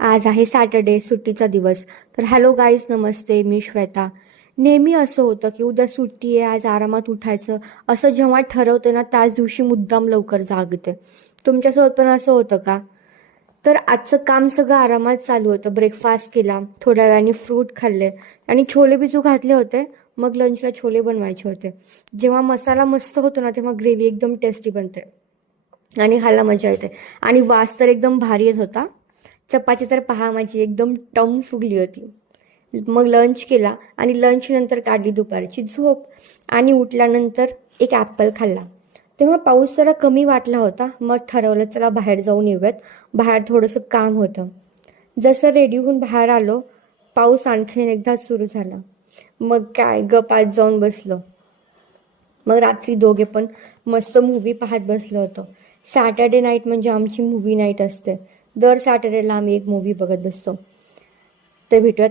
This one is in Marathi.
आज आहे सॅटर्डे, सुट्टीचा दिवस. तर हॅलो गाईज, नमस्ते, मी श्वेता. नेहमी असं होतं की उद्या सुट्टी आहे, आज आरामात उठायचं, असं जेव्हा ठरवते ना त्याच दिवशी मुद्दाम लवकर जागते. तुमच्यासोबत पण असं होतं का? तर आजचं काम सगळं आरामात चालू होतं. ब्रेकफास्ट केला, थोड्या वेळाने फ्रूट खाल्ले आणि छोले बिजू घातले होते. मग लंचला छोले बनवायचे होते. जेव्हा मसाला मस्त होतो ना तेव्हा ग्रेव्ही एकदम टेस्टी बनते आणि खायला मजा येते. आणि वास तर एकदम भारी येत होता. चपाती तर पहा माझी एकदम टम फुगली होती. मग लंच केला आणि लंच नंतर काढली दुपारची झोप आणि उठल्यानंतर एक ॲपल खाल्ला. तेव्हा पाऊस जरा कमी वाटला होता. मग ठरवलं चला बाहेर जाऊन येऊयात. बाहेर थोडंसं काम होतं. जसं रेडी होऊन बाहेर आलो, पाऊस आणखीन एकदा सुरू झाला. मग काय गपात जाऊन बसलो. मग रात्री दोघे पण मस्त मूव्ही पाहत बसलो होतो. सॅटर्डे नाईट म्हणजे आमची मूव्ही नाईट असते. दर सॅटर्डेला आम्ही एक मूव्ही बघत बसतो. तर भेटूयात.